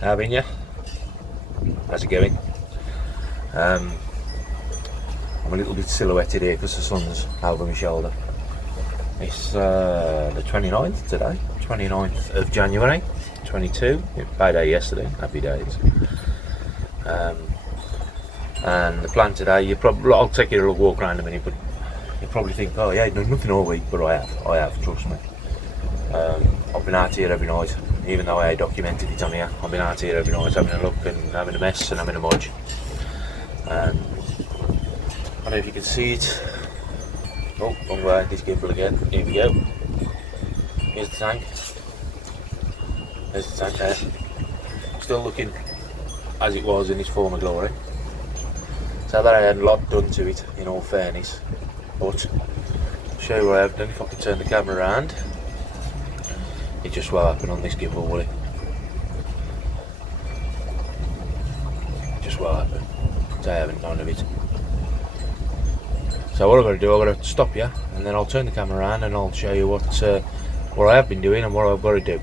Having you? How's it going? I'm a little bit silhouetted here because the sun's over my shoulder. It's the 29th today, 29th of January 22. Bad day yesterday, happy days. And the plan today, I'll take you a little walk around in a minute, but you probably think, oh yeah, done nothing all week, but I have, trust me. I've been out here every night, even though I documented it on here. I've been out here every night having a look and having a mess and having a mudge. I don't know if you can see it. Oh, wrong way, this gimbal again. Here we go. Here's the tank. There's the tank there. Still looking as it was in its former glory. So that I had a lot done to it, in all fairness. But I'll show you what I've done if I can turn the camera around. It just won't happen on this gimbal, will it? Just won't happen. So I haven't none of it. So what I've got to do, I've got to stop you, and then I'll turn the camera around and I'll show you what I have been doing and what I've got to do.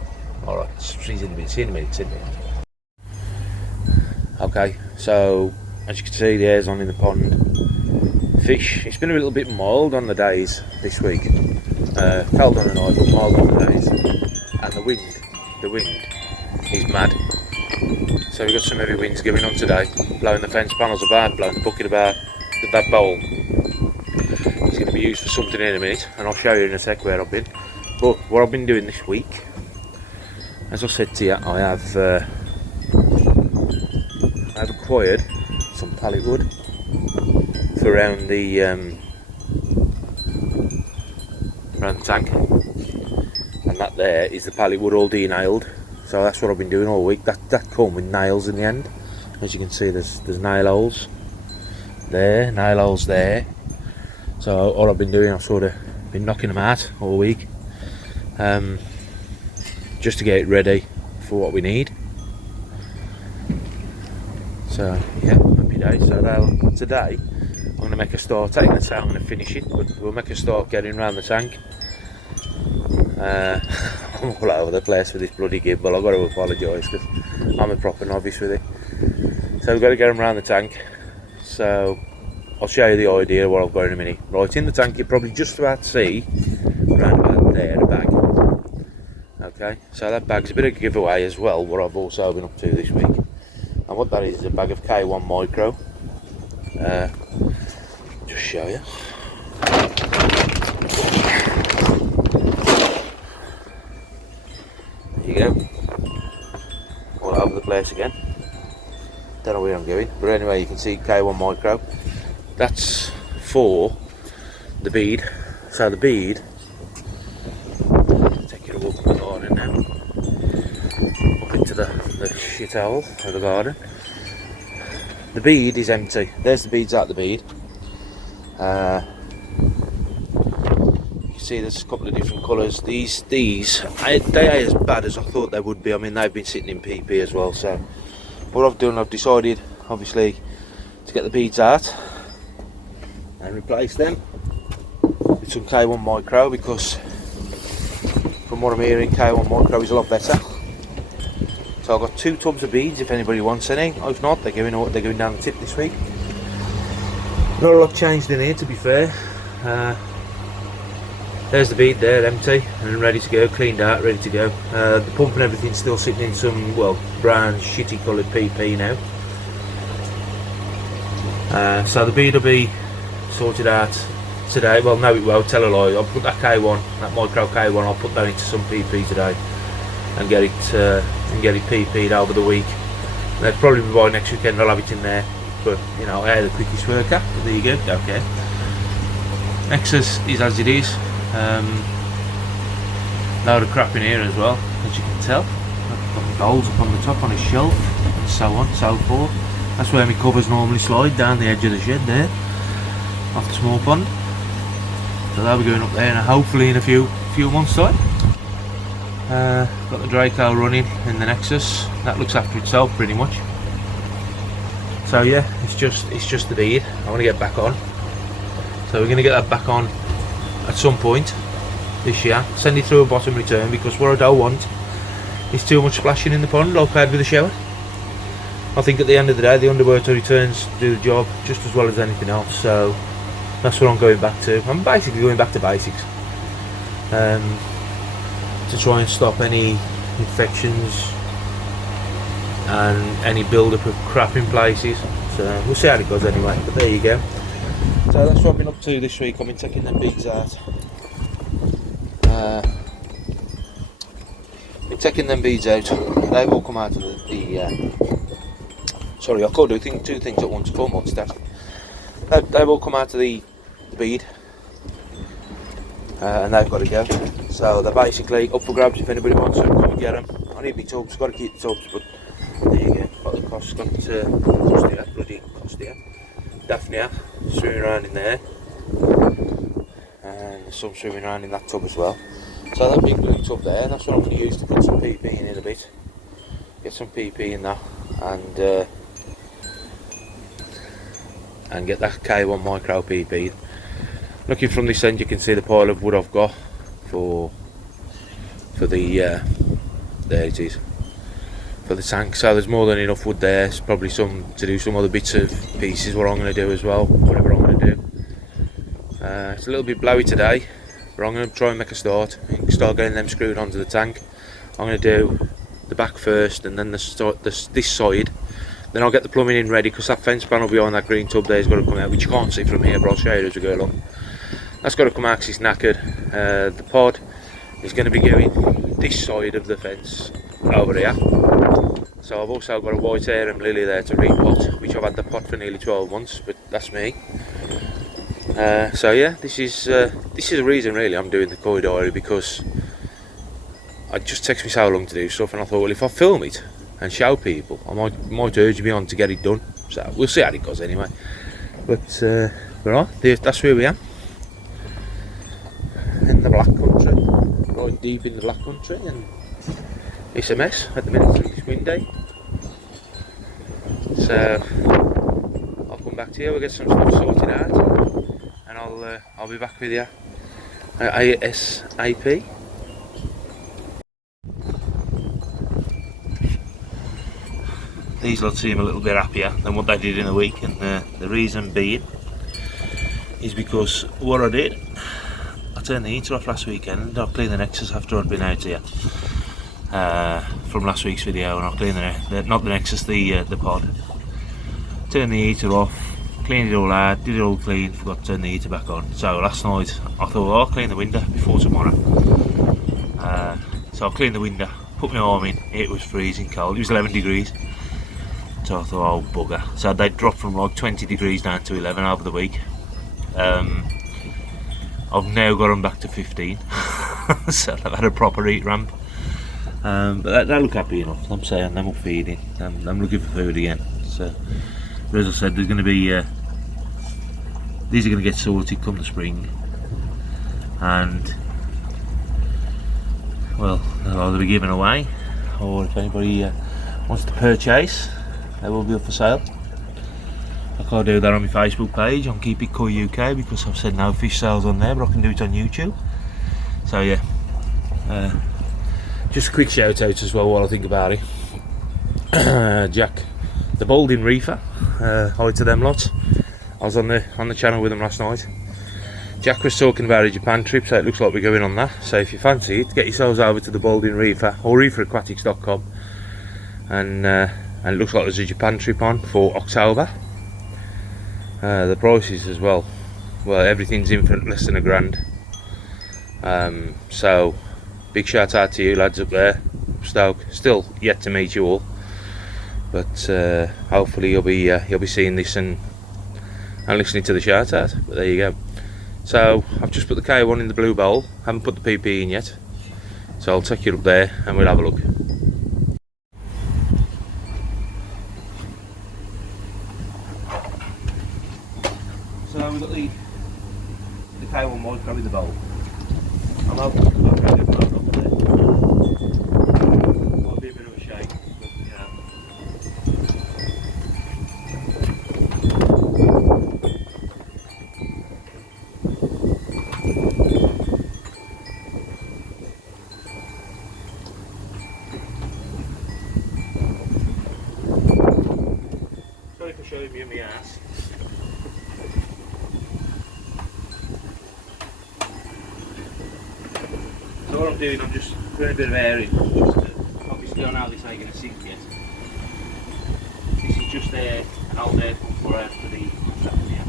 Alright, see you in a minute. Okay, so as you can see, the air's on in the pond. Fish, it's been a little bit mild on the days this week. Cold on the night, but mild on the days. And the wind is mad. So we've got some heavy winds going on today, blowing the fence panels about, blowing the bucket about, that bowl. It's going to be used for something in a minute, and I'll show you in a sec where I've been. But what I've been doing this week, as I said to you, I have acquired some pallet wood for around the tank, and that there is the pallet wood all de-nailed. So that's what I've been doing all week. That come with nails in the end. As you can see, there's nail holes there, nail holes there. So all I've been doing, I've sort of been knocking them out all week, just to get it ready for what we need. So yeah, happy day. So today I'm going to make a start. I ain't going to say I'm going to finish it, but we'll make a start getting around the tank. I'm all over the place with this bloody gimbal. I've got to apologise because I'm a proper novice with it. So we've got to get them around the tank. So I'll show you the idea of what I've got in a minute. Right, in the tank you're probably just about to see, around about there, a bag. Okay, so that bag's a bit of a giveaway as well, what I've also been up to this week. And what that is a bag of K1 micro. Just show you. There you go. All over the place again. Don't know where I'm going, but anyway, you can see K1 micro. That's for the bead. So the bead, take you to walk up the garden now, up into the shithole of the garden. The bead is empty. There's the beads out the bead. You can see there's a couple of different colours. These they ain't as bad as I thought they would be. I mean, they've been sitting in PP as well. So what I've done, I've decided obviously to get the beads out and replace them with some K1 micro, because from what I'm hearing, K1 micro is a lot better. So I've got 2 tubs of beads if anybody wants any. If not, they're going down the tip this week. Not a lot changed in here, to be fair. There's the bead there, empty and ready to go, cleaned out, ready to go. The pump and everything's still sitting in some, well, brown, shitty coloured PP now. So the bead will be sorted out today. Well, no, it won't, tell a lie. I'll put that K1, that micro K1, I'll put that into some PP today and get it PP'd over the week. And probably by next weekend I'll have it in there. But you know, the quickest worker. But there you go. Okay. Excess is as it is. Load of crap in here as well, as you can tell. I've got the goals up on the top on a shelf, and so on, so forth. That's where my covers normally slide, down the edge of the shed there, off the small pond. So they'll be going up there, and hopefully in a few months' time. Got the Draco running in the Nexus. That looks after itself pretty much. So yeah, it's just the bead. I want to get back on. So we're going to get that back on at some point this year. Send it through a bottom return, because what I don't want it's too much splashing in the pond like I had with the shower. I think at the end of the day the underwater returns do the job just as well as anything else, so that's what I'm going back to. I'm basically going back to basics to try and stop any infections and any build-up of crap in places. So we'll see how it goes anyway, but there you go. So that's what I've been up to this week. I've been taking them beads out. Been taking them beads out. They've all come out of the sorry, I can't do two things at once. I can't multitask. They've all come out of the bead, and they've got to go. So they're basically up for grabs if anybody wants them. Come and get them. I need my tubs. Got to keep the tubs, but there you go. Got the cost. Got Costia, bloody Costia. Daphnia swimming around in there, and some swimming around in that tub as well. So that big blue tub there, that's what I'm going to use to put some PP in a bit. Get some PP in that, and get that K1 micro PP. Looking from this end, you can see the pile of wood I've got for the there it is, for the tank. So there's more than enough wood there. There's probably some to do some other bits of pieces what I'm going to do as well, whatever I'm going to do. It's a little bit blowy today, but I'm going to try and make a start and start getting them screwed onto the tank. I'm going to do the back first and then this side. Then I'll get the plumbing in ready, because that fence panel behind that green tub there has got to come out, which you can't see from here, but I'll show you as we go along. That's got to come out because it's knackered. The pod is going to be going this side of the fence over here. So I've also got a white arum lily there to repot, which I've had the pot for nearly 12 months, but that's me. So yeah, this is the reason really I'm doing the koi diary, because it just takes me so long to do stuff, and I thought, well, if I film it and show people, I might urge me on to get it done. So we'll see how it goes anyway. But right, that's where we are, in the black country, right deep in the black country, and it's a mess at the minute through this window. So I'll come back to you. We'll get some stuff sorted out, and I'll be back with you ASAP. These lot seem a little bit happier than what they did in the week, and the reason being is because what I did, I turned the heater off last weekend. I cleaned the Nexus after I'd been out here from last week's video, and I cleaned not the Nexus, the pod. Turned the heater off, cleaned it all out, did it all clean, forgot to turn the heater back on. So last night I thought, well, I'll clean the window before tomorrow. So I cleaned the window, put my arm in, it was freezing cold, it was 11 degrees. So I thought, oh bugger. So they dropped from like 20 degrees down to 11 over the week. I've now got them back to 15. So I've had a proper heat ramp. But they look happy enough. I'm saying them up feeding. I'm looking for food again. So, but as I said, there's going to be these are going to get sorted come the spring, and well, they'll either be given away, or if anybody wants to purchase, they will be up for sale. I can't do that on my Facebook page on Keep It Koi UK, because I've said no fish sales on there, but I can do it on YouTube. So yeah, just a quick shout out as well while I think about it. Jack, the Balding Reefer, hi to them lots. I was on the channel with them last night. Jack was talking about a Japan trip, so it looks like we're going on that. So if you fancy it, get yourselves over to the Balding Reefer or reeferaquatics.com, and it looks like there's a Japan trip on for October. The prices as well, everything's in for less than $1,000. So big shout out to you lads up there. Stoke, still yet to meet you all, but hopefully you'll be seeing this and listening to the shout out. But there you go. So I've just put the K1 in the blue bowl, haven't put the PP in yet, so I'll take you up there and we'll have a look. So we've got the K1 micro in the bowl. I'm hoping to come back up there. Might be a bit of a shake, but yeah. showing you my ass. So what I'm doing, I'm just doing a bit of airing, just to, obviously I know this ain't going to sink yet. This is just an old air pump for out to the contractor here.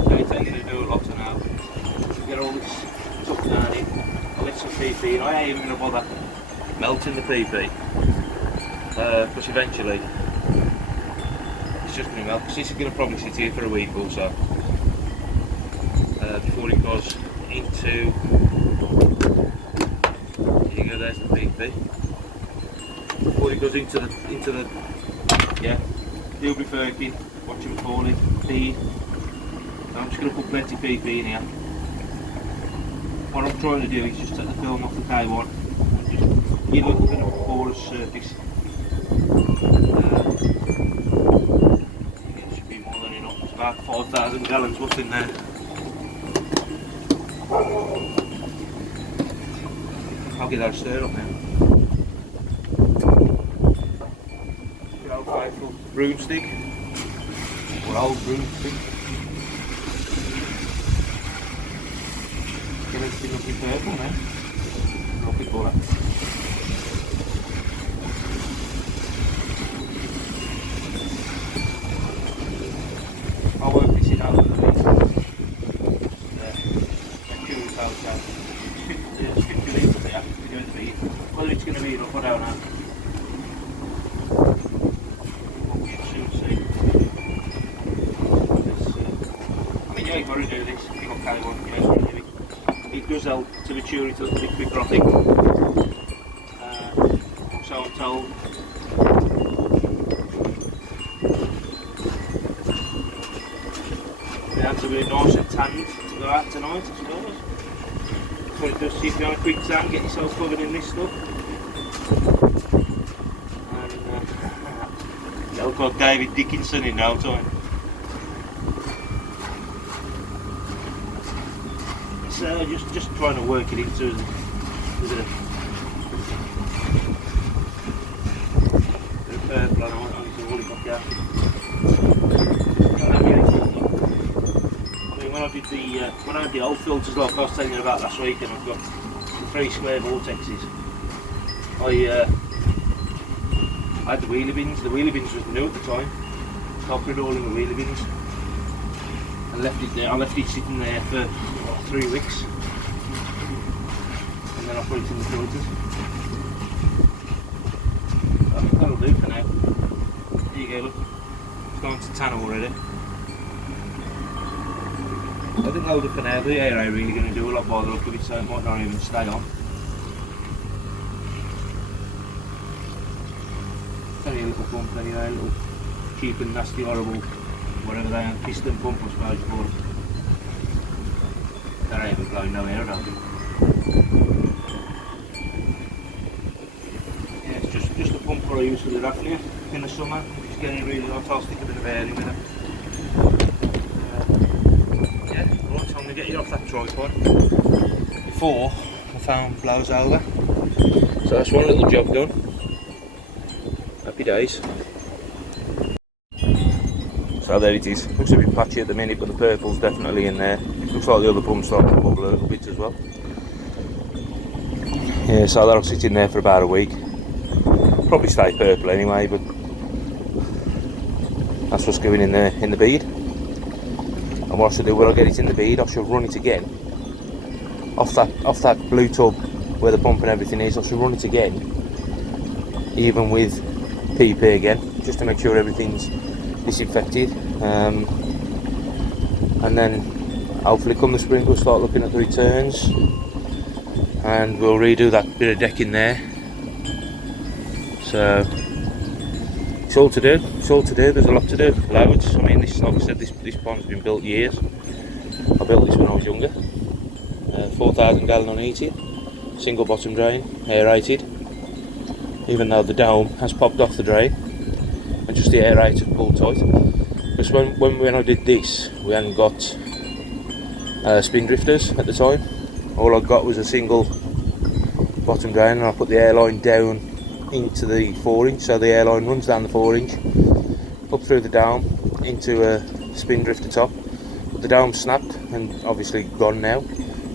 So it's ain't going to do a lot now. Get all this tucked down in, I'll get some PP in. I ain't even going to bother melting the PP. Because eventually it's just going to melt, because this is going to probably sit here for a week or so before it goes into, there you go, there's the PP, before it goes into the yeah, he'll be working, what you call it, feed. I'm just going to put plenty of PP in here. What I'm trying to do is just take the film off the K1 and just give a little bit of a porous surface. It should be more than enough. It's about 5,000 gallons worth in there. I'll get that stir up now. Your old faithful broomstick, or old broomstick. Get everything looking purple now. Looking for that. I'll work this in out of the make sure it's out there. 50 litres there, we're going to be. Whether it's going to be enough or down now. We'll soon see. I mean, yeah, you've got to do this. You've got K1, yeah, you've got to do it. It does help to mature it a little bit quicker, I think. So I'm told. The hands are really nice and tanned to go out tonight, I suppose. That's what it does to you if you're on a quick tan, get yourself covered in this stuff. And you look like David Dickinson in no time. So just trying to work it into a bit of purple. I need to roll it back out. When I had the old filters like I was telling you about last week, and I've got the 3 square vortexes, I had the wheelie bins. The wheelie bins was new at the time, so I put it all in the wheelie bins and left it there. I left it sitting there for 3 weeks, and then I put it in the filters. I think that'll do for now. There you go, look, it's going to tan already. I think that'll do for now. The air ain't really going to do a lot by the look of it, so it might not even stay on. It's only a little pump anyway, a little cheap and nasty, horrible, whatever they are, piston pump I suppose you call it. That ain't even blowing no air, I don't think. Yeah, it's just a pump what I use for the raffia in the summer. It's getting really hot, I'll stick a bit of air in with it. I'm going to get you off that tripod before the foam blows over. So that's one little job done. Happy days. So there it is. Looks a bit patchy at the minute, but the purple's definitely in there. Looks like the other pump's starting to bubble a little bit as well. Yeah, so that'll sit in there for about a week. Probably stay purple anyway, but that's what's going in the bead. And what I should do when I get it in the bead, I should run it again off that blue tub where the pump and everything is. I should run it again, even with PP again, just to make sure everything's disinfected. And then hopefully come the spring we'll start looking at the returns, and we'll redo that bit of decking there. So it's all to do. It's all to do. There's a lot to do. Loads. I mean, this, like I said, this pond's been built years. I built this when I was younger. 4,000 gallon unheated, single bottom drain, aerated. Even though the dome has popped off the drain, and just the aerator pulled tight. Because when I did this, we hadn't got spin drifters at the time. All I got was a single bottom drain, and I put the airline down into the 4-inch, so the airline runs down the 4-inch up through the dome into a spin drifter top. The dome snapped and obviously gone now,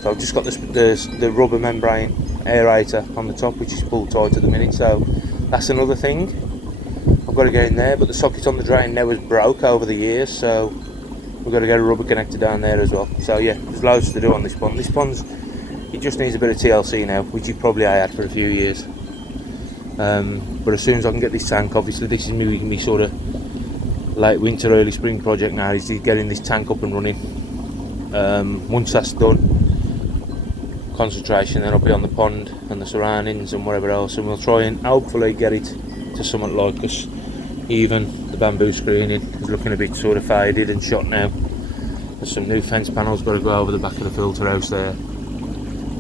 so I've just got the rubber membrane aerator on the top, which is pulled tight at the minute, so that's another thing I've got to get in there. But the socket on the drain now has broke over the years, so we've got to get a rubber connector down there as well. So yeah, there's loads to do on this pond. This pond's, it just needs a bit of TLC now, which it probably I had for a few years. But as soon as I can get this tank, obviously this is me sort of late winter, early spring project now, is getting this tank up and running. Once that's done, concentration, then I'll be on the pond and the surroundings and whatever else, and we'll try and hopefully get it to something like us. Even the bamboo screening is looking a bit sort of faded and shot now. There's some new fence panels got to go over the back of the filter house there,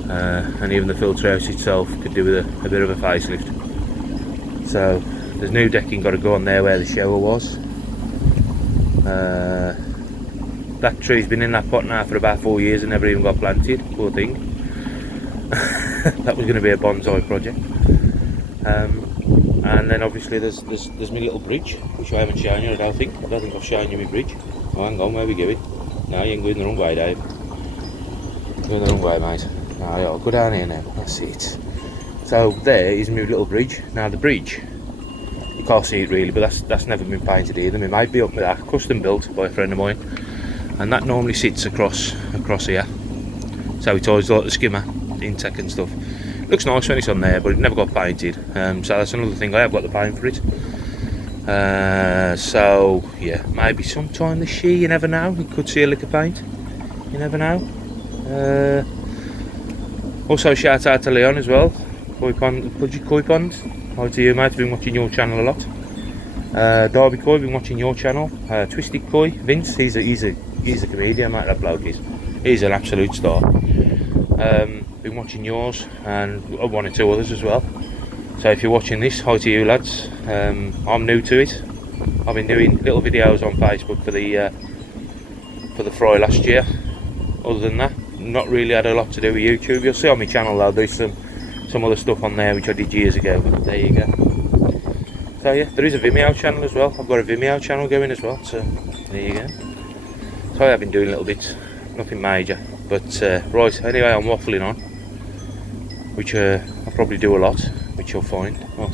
and even the filter house itself could do with a bit of a facelift. So there's new decking got to go on there where the shower was. That tree's been in that pot now for about 4 years and never even got planted, poor thing. That was going to be a bonsai project. And then obviously there's my little bridge, which I haven't shown you. I don't think I've shown you my bridge. Oh, hang on, where are we going? No, you ain't going the wrong way, Dave. You're going the wrong way, mate. No, I'll go down here now. That's it. So there is my little bridge. Now the bridge, you can't see it really, but that's never been painted either. It might be up with that, custom built by a friend of mine, and that normally sits across here. So it's always like the skimmer intake and stuff. Looks nice when it's on there, but it never got painted. So that's another thing, I have got the paint for it. So yeah, maybe sometime this year, you never know, we could see a lick of paint. You never know. Also shout out to Leon as well. Koi Pond. Hi to you, mate. I've been watching your channel a lot. Derby Koi, been watching your channel. Twisted Koi, Vince, he's a comedian, mate. That bloke is. He's an absolute star. Been watching yours and one or two others as well. So if you're watching this, hi to you lads. I'm new to it. I've been doing little videos on Facebook for the fry last year. Other than that, not really had a lot to do with YouTube. You'll see on my channel though, there's some other stuff on there which I did years ago. There you go. So yeah, there is a Vimeo channel as well. I've got a Vimeo channel going as well. So there you go. So I have been doing little bits, nothing major. But right, anyway, I'm waffling on, which I probably do a lot, which you'll find. Oh,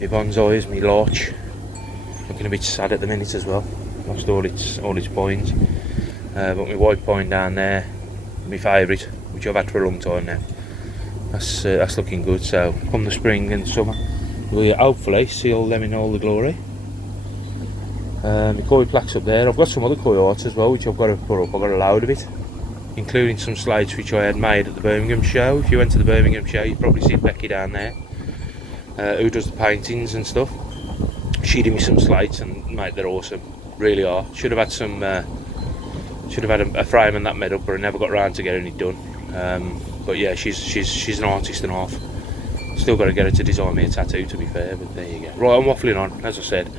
my bonsais, my larch, looking a bit sad at the minute as well. Lost all its pines. But my white pine down there, my favourite, which I've had for a long time now. That's looking good. So come the spring and summer, we'll hopefully see all them in all the glory. My koi plaques up there. I've got some other koi arts as well, which I've got to put up. I've got a load of it, including some slates which I had made at the Birmingham show. If you went to the Birmingham show, you'd probably see Becky down there, who does the paintings and stuff. She did me some slates, and mate, they're awesome, really are. Should have had a frame and that made up, but I never got around to getting it done. But yeah, she's an artist and a half. Still got to get her to design me a tattoo, to be fair. But there you go. Right, I'm waffling on. As I said,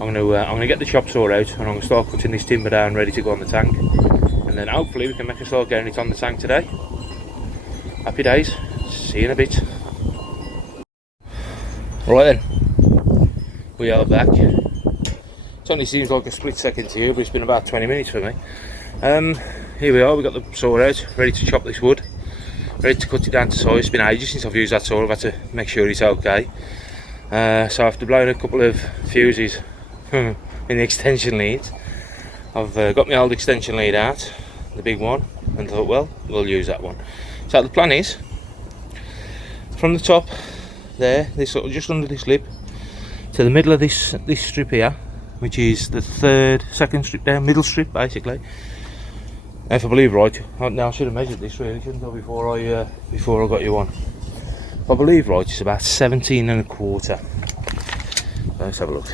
I'm gonna get the chop saw out, and I'm gonna start cutting this timber down, ready to go on the tank. And then hopefully we can make a start getting it on the tank today. Happy days. See you in a bit. Right then, we are back. It only seems like a split second to you, but it's been about 20 minutes for me. Here we are, we've got the saw out, ready to chop this wood, ready to cut it down to size. It's been ages since I've used that saw. I've had to make sure it's okay. So after blowing a couple of fuses in the extension leads, I've got my old extension lead out, the big one, and thought, well, we'll use that one. So the plan is, from the top there, this sort of just under this lip, to the middle of this strip here, which is the second strip down, middle strip basically. If I believe right, now I should have measured this really, shouldn't I, before I got you on. If I believe right, it's about 17 and a quarter. Let's have a look.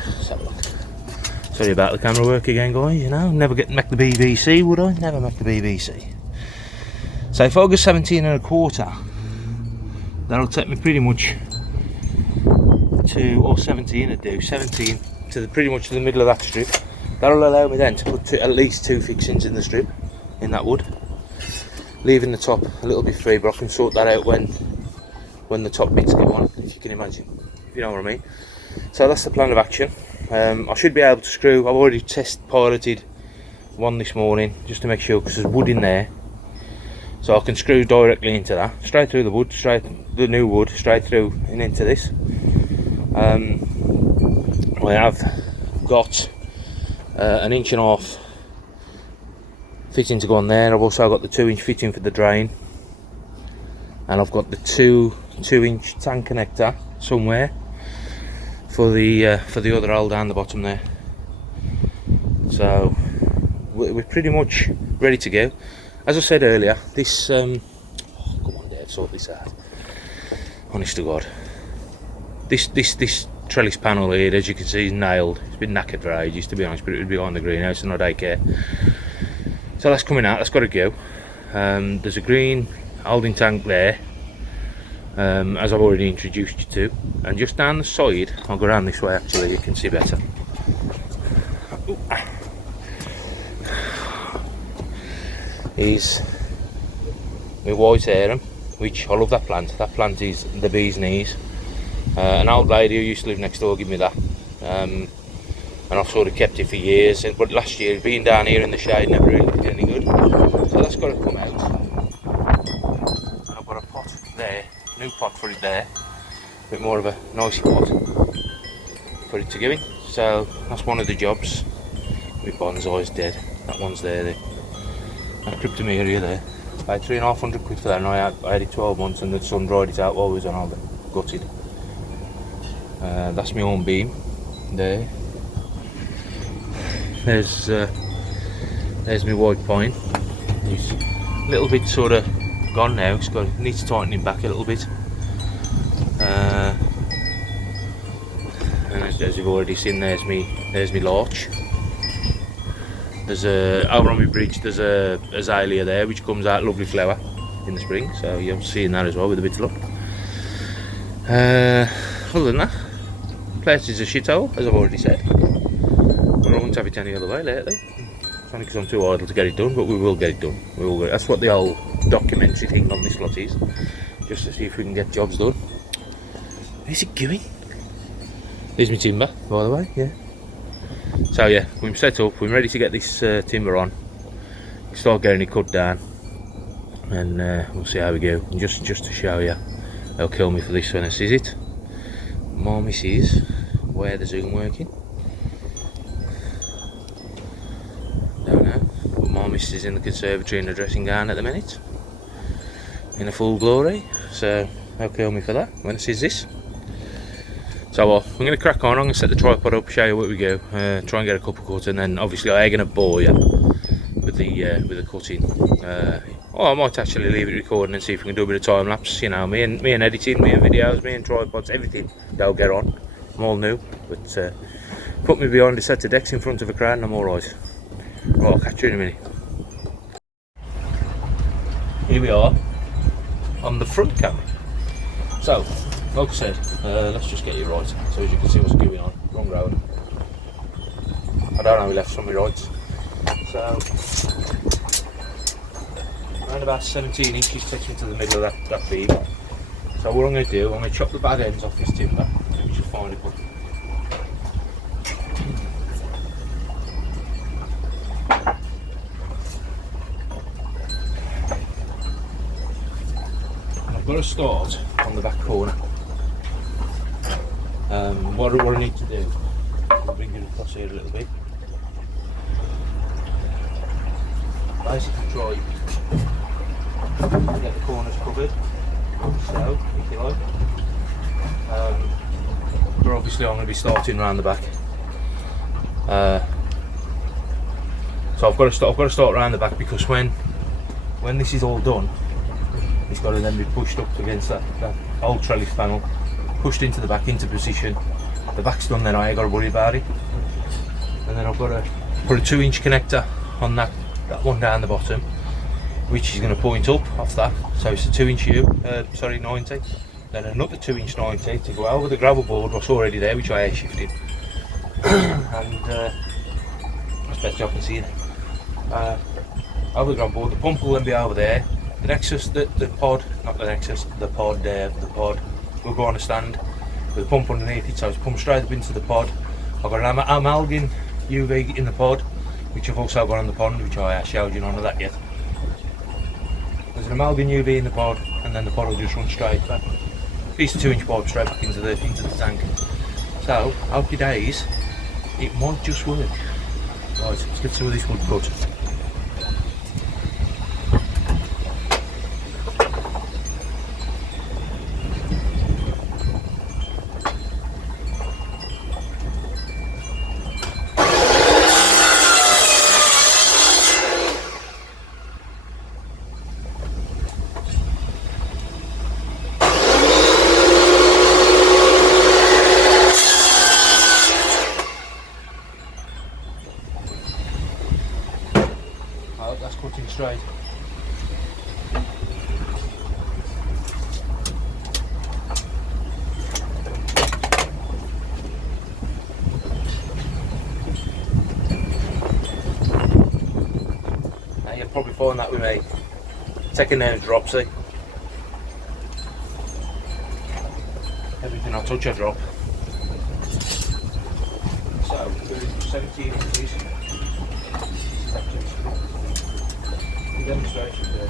Sorry about the camera work again, guys. You know, never make the BBC, would I? Never make the BBC. So if I go 17 and a quarter, that'll take me pretty much to, or 17 would do, 17 to pretty much to the middle of that strip. That'll allow me then to put at least 2 fixings in the strip, in that wood. leaving the top a little bit free, but I can sort that out when the top bits go on, if you can imagine, if you know what I mean. So that's the plan of action. I should be able to screw. I've already piloted one this morning just to make sure, because there's wood in there, so I can screw directly into that, straight through the wood, the new wood, straight through and into this. I have got an 1.5 inch fitting to go on there. I've also got the 2-inch fitting for the drain, and I've got the 2-inch tank connector somewhere for the other hole down the bottom there. So we're pretty much ready to go. As I said earlier, this come on Dave, sort this out, honest to God. This trellis panel here, as you can see, is nailed. It's been knackered for ages, to be honest, but it would be behind the greenhouse and I don't care. So that's coming out, that's got to go. There's a green holding tank there, as I've already introduced you to, and just down the side, I'll go around this way actually, you can see better, is my white arum, which I love. That plant is the bee's knees. An old lady who used to live next door gave me that, and I've sort of kept it for years, but last year being down here in the shade never really did any good, so that's got to come out. And I've got a pot there, new pot for it there, a bit more of a nice pot for it to go in. So that's one of the jobs. My bonsai's dead, that one's there. That cryptomeria there, I paid 350 quid for that, and I had it 12 months and the sun dried it out while I was on holiday, gutted. That's my own beam there. There's my white pine. He's a little bit sort of gone now. It needs tightening back a little bit. And as you've already seen, there's me larch. There's over on my bridge. There's a azalea there which comes out lovely flower in the spring. So you're seeing that as well with a bit of luck. Other than that, the place is a shithole, as I've already said. But I wouldn't have it any other way lately. It's only because I'm too idle to get it done, but we will get it done. That's what the whole documentary thing on this lot is. Just to see if we can get jobs done. Where's it going? There's my timber, by the way, yeah. So yeah, we're set up, we're ready to get this timber on. Start getting it cut down. And we'll see how we go. And just to show you, they'll kill me for this when I sees it. My missus, where the Zoom working? Don't know, but my missus is in the conservatory in a dressing gown at the minute, in a full glory, so they'll kill me for that when I sees this. So I'm going to crack on. I'm going to set the tripod up, show you where we go, try and get a couple cut, and then obviously I'm going to bore you with the cutting. Or I might actually leave it recording and see if we can do a bit of time lapse. You know, me and editing, me and videos, me and tripods, everything they'll get on. I'm all new, but put me behind a set of decks in front of a crowd and I'm alright. Right, I'll catch you in a minute. Here we are on the front camera. So, like I said, let's just get you right so as you can see what's going on. Wrong road. I don't know, we left from my right. So, around about 17 inches takes me to the middle of that beam. So what I'm going to do, I'm going to chop the bad ends off this timber. Let me just find it. I've got to start on the back corner. What I need to do, I'll bring it across here a little bit. Basically try to get the corners covered, so if you like. But obviously I'm going to be starting around the back. So I've got to start around the back, because when this is all done, it's got to then be pushed up against that old trellis panel, pushed into the back, into position. The back's done, then I ain't got to worry about it. And then I've got to put a 2-inch connector on that one down the bottom, which is going to point up off that. So it's a 2-inch 90. Then another 2-inch 90 to go over the gravel board what's already there, which I air shifted. And I expect you can see it. over the ground board. The pump will then be over there. The Nexus, the pod, not the Nexus, the pod will go on a stand with a pump underneath it, so it's pumped straight up into the pod. I've got an amalgam UV in the pod, which I've also got on the pond, which I showed you none of that yet. There's an amalgam UV in the pod, and then the pod will just run straight back. Piece of 2-inch pipe straight back into the tank. So, happy days, it might just work. Right, let's get some of this wood cut. That's cutting straight. Now you'll probably find that with me taking down drop, see? Everything I touch I drop. So, 17 inches. Demonstration there.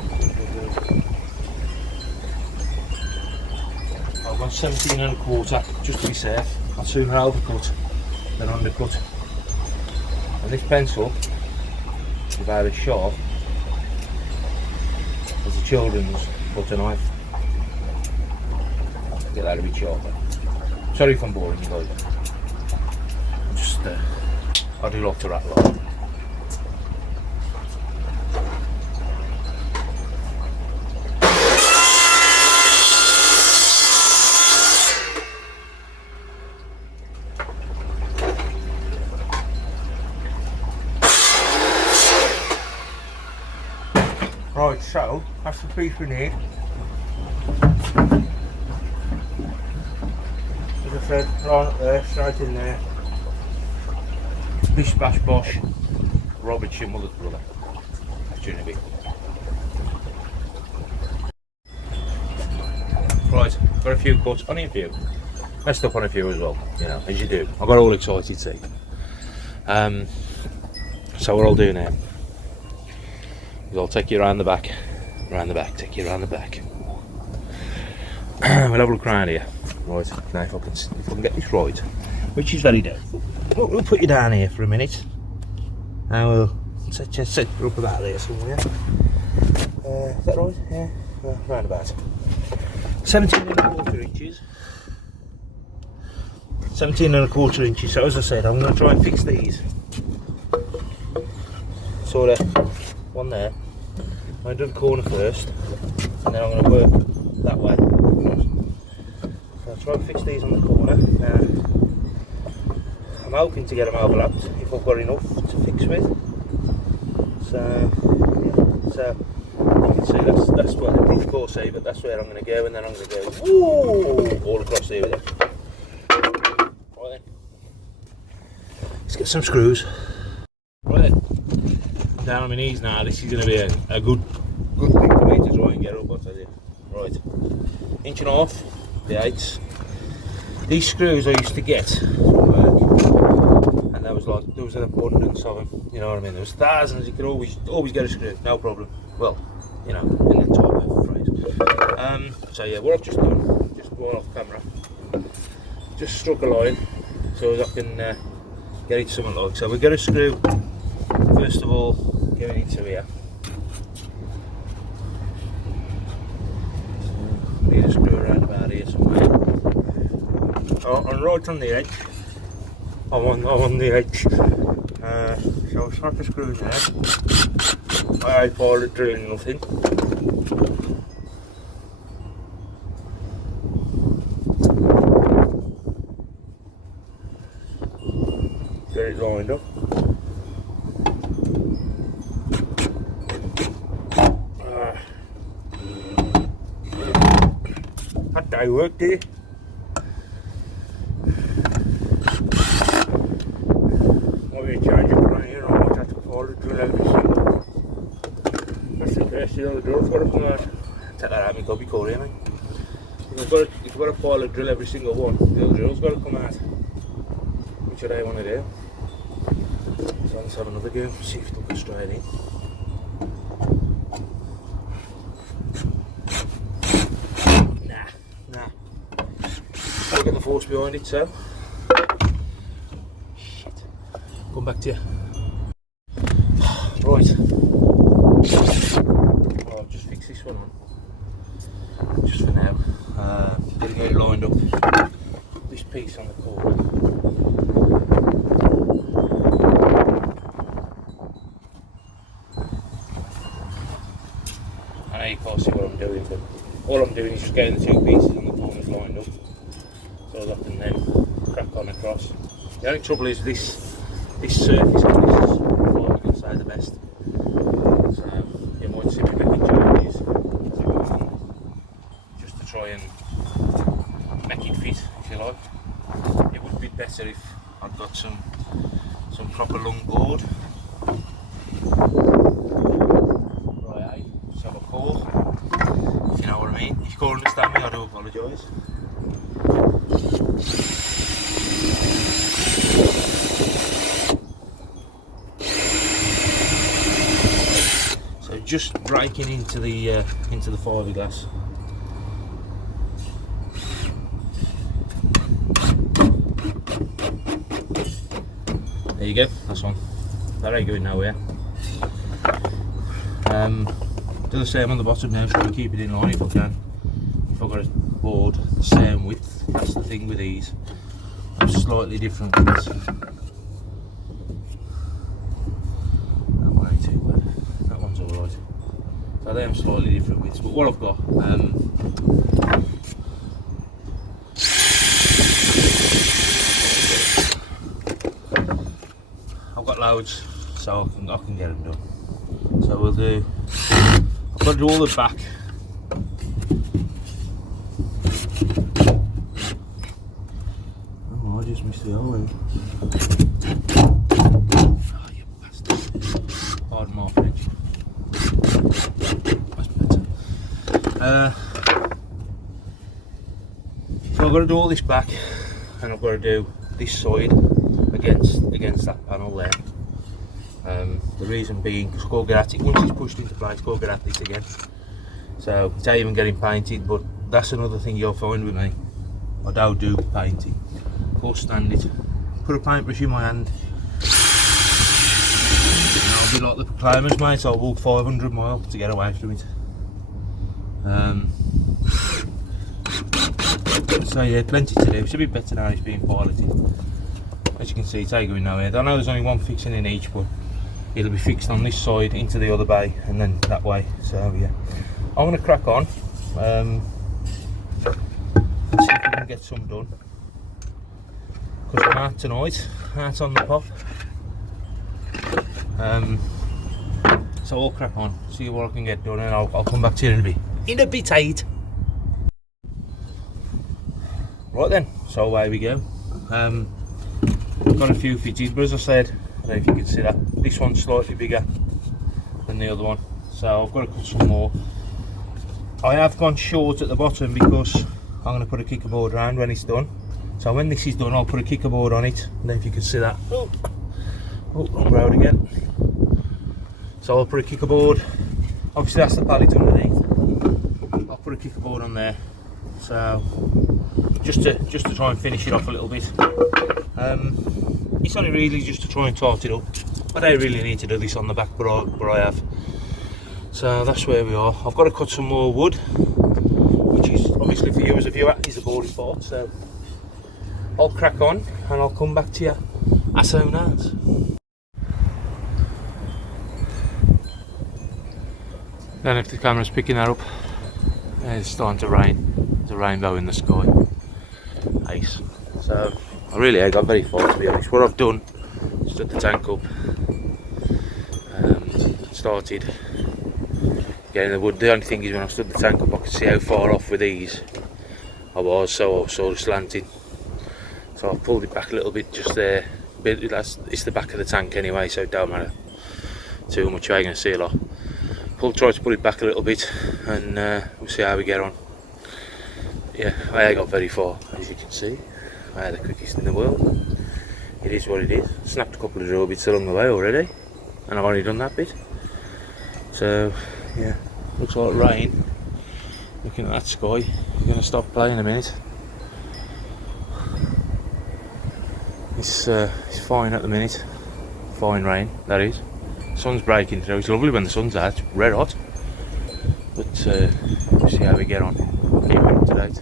I've gone 17 and a quarter just to be safe. I'll sooner overcut than undercut. And this pencil is about as sharp as a children's butter knife. Get that a bit sharper. Sorry if I'm boring you guys. Just I do like to rattle on. Right, so that's the piece we need. As I said, right up there, straight in there. Bish bash bosh, Robert your mother's brother. That's in a bit. Right, got a few cuts, only a few. Messed up on a few as well, you know, as you do. I got all excited, see. So what I'll do now is I'll take you around the back, take you around the back. We'll have a look around here. Right, now if I can get this right, which is very doubtful. We'll put you down here for a minute. Now we'll set you up about there somewhere. Is that right? Yeah, round about. 17 and a quarter inches. 17 and a quarter inches. So as I said, I'm going to try and fix these. Sort of one there. I'm going to do the corner first, and then I'm going to work that way. So I'll try and fix these on the corner. I'm hoping to get them overlapped if I've got enough to fix with. So, yeah, so you can see that's where the brush course here, but that's where I'm going to go, and then I'm going to go all across here with it. Right then, let's get some screws. Right then. Down on my knees now. This is going to be a good thing for me to try and get up, I'll tell you. Right, 1.5 inch, the 8s. These screws I used to get from work, and there was an abundance of them. You know what I mean? There was thousands. You could always get a screw, no problem. Well, you know, in the top of the phrase. So yeah, what I've just done, just going off camera, just struck a line so as I can get it something like. So we get a screw. First of all, going into here. Need a screw around about here somewhere. I'm right on the edge. I'm on the edge. So I'll start the screw there. I ain't bothered drilling nothing. Get it lined up. That day worked, did it? Might be a change of plan here, I might have to follow the drill out this. First, you know, the drill's got to come out. Take that out, my gobby core here, mate. If you've got a pile of drill every single one, the other drill's got to come out. Which I want to do. So let's have another go, see if it'll go straight in. Nah. I'll get the force behind it, so. Shit. Come back to you. Right. Well, I'll just fix this one on. Just for now. Gonna get it lined up. This piece on the cord. I know you can't see what I'm doing, but all I'm doing is just getting the two pieces on the corners lined up so that I can then crack on across. The only trouble is this surface on this is I'm going to say the best. So you might see me making changes as I go along, just to try and make it fit, if you like. It would be better if I'd got some proper long board. Right, just have a call, if you know what I mean. If you can't understand me, I do apologise. So just breaking into the fiberglass. There you go, that's on. That ain't going nowhere. Do the same on the bottom now, try to keep it in line if I can. If I've got a board the same width, that's the thing with these. They're slightly different widths. That one ain't too bad. That one's alright. So they're slightly different widths, but what I've got, I've got loads, so I can get them done. So we'll do, I've got to do all the back. Oh, I just missed the hole. Oh, you bastard. Pardon my French. That's better. So I've got to do all this back, and I've got to do this side against that panel there. The reason being, because go get at it, once it's pushed into place, go get at it again. So it's not even getting painted, but that's another thing you'll find with me. I don't do painting. Or stand it, put a paintbrush in my hand, and I'll be like the Proclaimers, mate. I'll walk 500 miles to get away from it. So yeah, plenty to do. It's a bit better now it's being piloted. As you can see, it's going nowhere. I know there's only one fixing in each, but it'll be fixed on this side into the other bay and then that way. So yeah, I'm going to crack on. See if we can get some done. Because I'm out tonight, out on the pop. So I'll crack on, see what I can get done, and I'll come back to you in a bit. In a bit, tight. Right then, so away we go. Got a few fitted, but as I said, I don't know if you can see that, this one's slightly bigger than the other one, so I've got to cut some more. I have gone short at the bottom because I'm going to put a kicker board around when it's done. So when this is done, I'll put a kicker board on it, and then if you can see that, oh, wrong road again. So I'll put a kicker board, obviously that's the pallet underneath. I'll put a kicker board on there, so just to try and finish it off a little bit. It's only really just to try and tart it up. I don't really need to do this on the back, but I have. So that's where we are. I've got to cut some more wood, which is obviously for you as a viewer is the boring part. So I'll crack on and I'll come back to you as soon as. Then if the camera's picking that up, it's starting to rain. There's a rainbow in the sky. Nice. So I really ain't got very far, to be honest. What I've done, stood the tank up, started getting the wood. The only thing is when I stood the tank up I could see how far off with these I was, so I was sort of slanting. So I've pulled it back a little bit just there. It's the back of the tank anyway, so it don't matter too much. I ain't going to see a lot. try to pull it back a little bit, and we'll see how we get on. Yeah, I ain't got very far, as you can see. I had the quickest in the world. It is what it is. Snapped a couple of drill bits along the way already, and I've only done that bit. So yeah, looks like rain. Looking at that sky, I'm going to stop playing in a minute. It's fine at the minute. Fine rain, that is. Sun's breaking through. It's lovely when the sun's out. It's red hot. But we'll see how we get on. Keep up to date.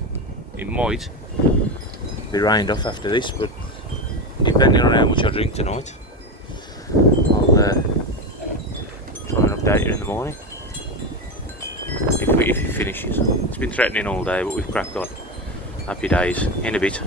It might be rained off after this, but depending on how much I drink tonight, I'll try and update you in the morning. If it finishes. It's been threatening all day, but we've cracked on. Happy days. In a bit.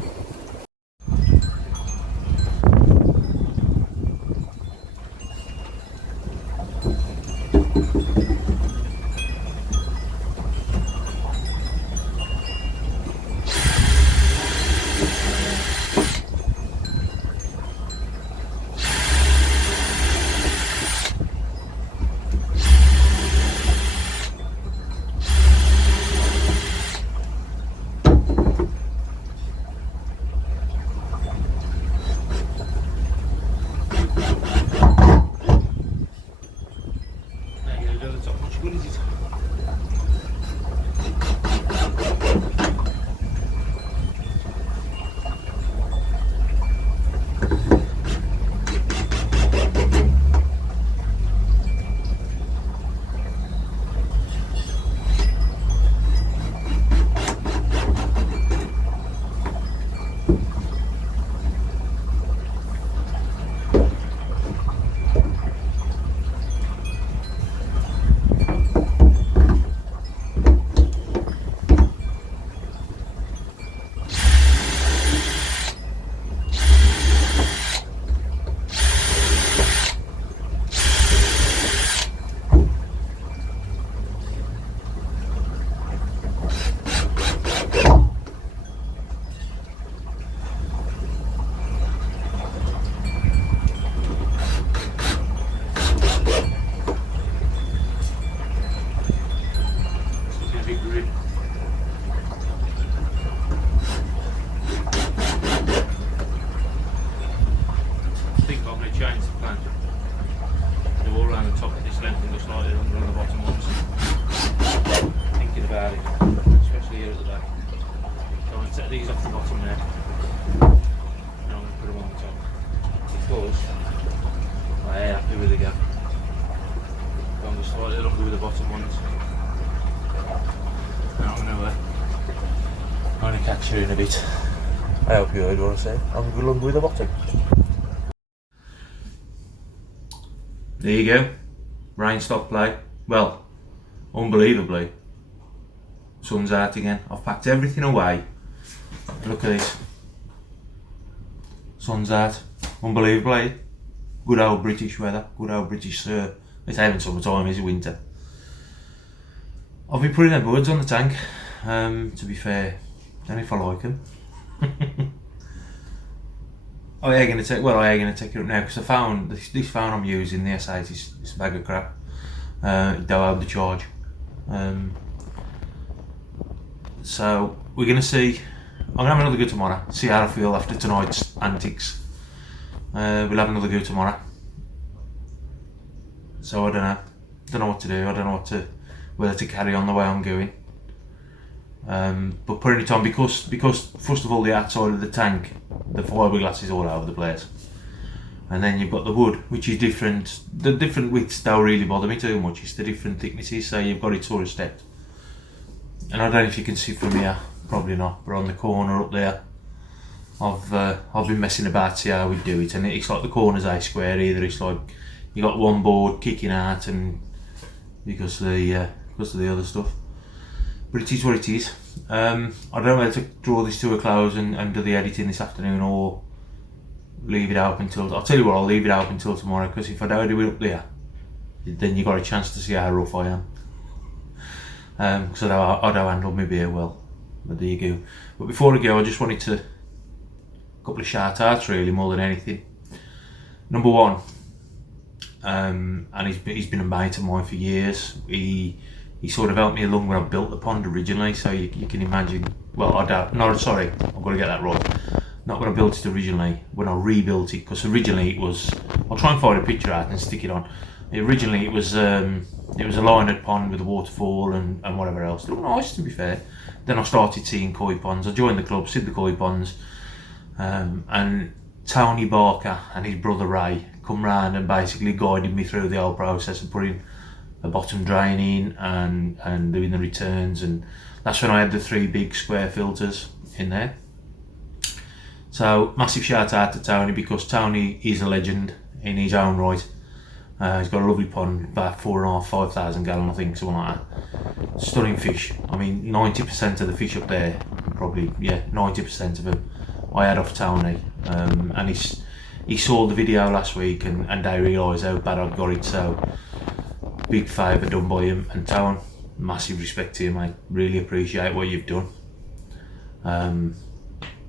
These off the bottom there. Now I'm going to put them on the top. Because I ain't happy with the gap. I'm just slightly longer with the bottom ones. Now I'm going to catch you in a bit. I hope you heard what I said. I'm going longer with the bottom. There you go. Rain stopped play. Well, unbelievably, sun's out again. I've packed everything away. Look at this. Sun's out. Unbelievably. Good old British weather. Good old British sir. It's even summertime, is it winter? I've been putting them birds on the tank. To be fair, only if I like them. I am going to take it up now because I found this phone I'm using, the S8, is a bag of crap. It don't have the charge. So we're going to see. I'm going to have another go tomorrow, see how I feel after tonight's antics. We'll have another go tomorrow. So I don't know what to do, I don't know whether to carry on the way I'm going. But putting it on because first of all the outside of the tank, the fiberglass is all over the place. And then you've got the wood, which is different. The different widths don't really bother me too much, it's the different thicknesses, so you've got it sort of stepped. And I don't know if you can see from here, probably not, but on the corner up there, I've been messing about to see how we do it, and it's like the corner's A square either. It's like you got one board kicking out, and because of the other stuff. But it is what it is. I don't know whether to draw this to a close and do the editing this afternoon, or leave it open until. I'll tell you what, I'll leave it open until tomorrow, because if I don't do it up there, then you got a chance to see how rough I am. Because I don't handle my beer well. But there you go. But before I go, I just wanted to a couple of shout outs really, more than anything. Number one, and he's been a mate of mine for years. He sort of helped me along when I built the pond originally, so you can imagine. Well, I've got to get that right. Not when I built it originally, when I rebuilt it, because originally it was, I'll try and find a picture out and stick it on. Originally it was a lined pond with a waterfall and whatever else. They were nice, to be fair. Then I started seeing koi ponds. I joined the club, see the koi ponds, and Tony Barker and his brother Ray come round and basically guided me through the whole process of putting a bottom drain in and doing the returns, and that's when I had the 3 big square filters in there. So massive shout out to Tony, because Tony is a legend in his own right. He's got a lovely pond, about 4,500 gallon, I think, something like that. Stunning fish. I mean, 90% of the fish up there, probably, yeah, 90% of them I had off Tony. And he saw the video last week and they realised how bad I got it, so big favour done by him. And Tone, massive respect to you, mate. Really appreciate what you've done.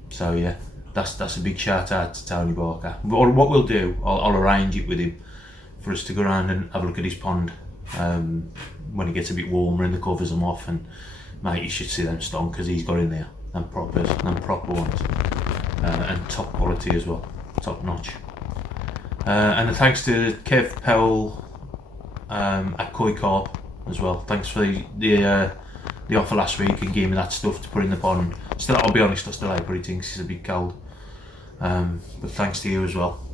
So yeah, that's a big shout out to Tony Barker. What we'll do, I'll arrange it with him for us to go around and have a look at his pond when it gets a bit warmer and the covers them off. And mate, you should see them stonkers he's got in there, and proper ones, and top quality as well, top notch. And thanks to Kev Powell at Koi Carp as well. Thanks for the offer last week and gave me that stuff to put in the pond. Still, I'll be honest, I still like pretty things, it's a bit cold, but thanks to you as well.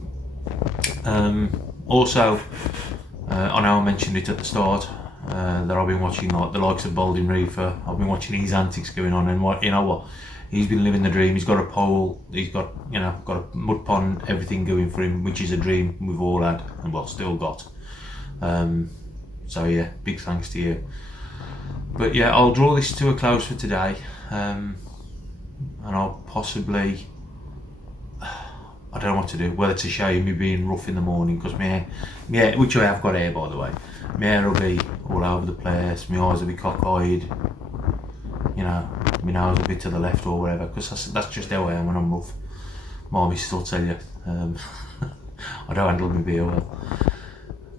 Also, I know I mentioned it at the start, that I've been watching like the likes of Balding Reefer. I've been watching his antics going on, and what he's been living the dream. He's got a pole, he's got got a mud pond, everything going for him, which is a dream we've all had and still got. So yeah, big thanks to you. But yeah, I'll draw this to a close for today, and I'll possibly, I don't know what to do, whether to show you me being rough in the morning, because my hair, which I have got hair by the way, my hair will be all over the place, my eyes will be cockeyed, my nose will be to the left or whatever, because that's just how I am when I'm rough. Mommy still tell you, I don't handle my beer well.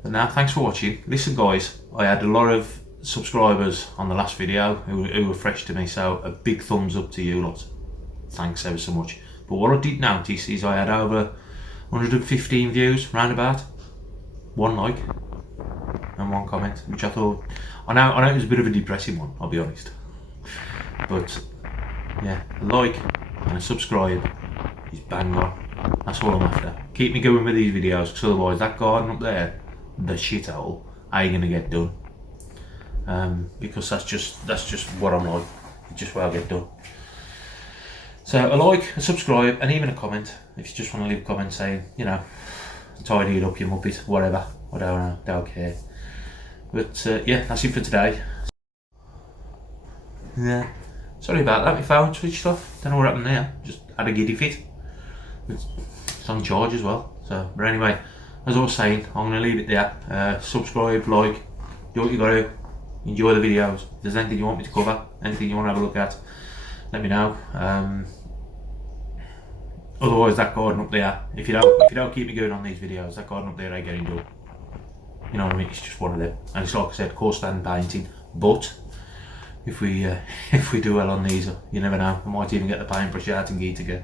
But now, thanks for watching. Listen guys, I had a lot of subscribers on the last video who were fresh to me, so a big thumbs up to you lot. Thanks ever so much. But what I did notice is I had over 115 views, roundabout, 1 like and 1 comment, which I thought, I know it was a bit of a depressing one, I'll be honest. But yeah, a like and a subscribe is bang on. That's all I'm after. Keep me going with these videos, because otherwise that garden up there, the shithole, ain't gonna get done. Because that's just what I'm like. It's just what I get done. So a like, a subscribe, and even a comment if you just want to leave a comment saying, tidy it up, you muppet, whatever. I don't know, don't care. But yeah, that's it for today. Yeah, sorry about that, my phone switched off. Don't know what happened there. Just had a giddy fit. It's on charge as well. So, but anyway, as I was saying, I'm gonna leave it there. Subscribe, like, do what you gotta do. Enjoy the videos. If there's anything you want me to cover, anything you want to have a look at, let me know. Otherwise, that garden up there, if you don't keep me going on these videos, that garden up there ain't getting done. You know what I mean? It's just one of them. And it's like I said, course stand painting. But if we do well on these, you never know. I might even get the paintbrush out and gear to go.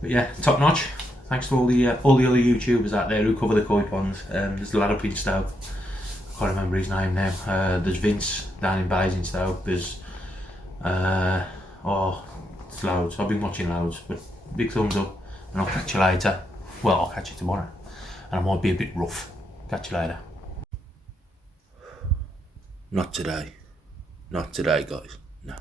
But yeah, top notch. Thanks to all the other YouTubers out there who cover the koi ponds. There's a lad up in Stoke. I can't remember his name now. There's Vince down in Basingstoke. There's it's loads. I've been watching loads, but big thumbs up, and I'll catch you later. Well, I'll catch you tomorrow, and I might be a bit rough. Catch you later. Not today, guys. No.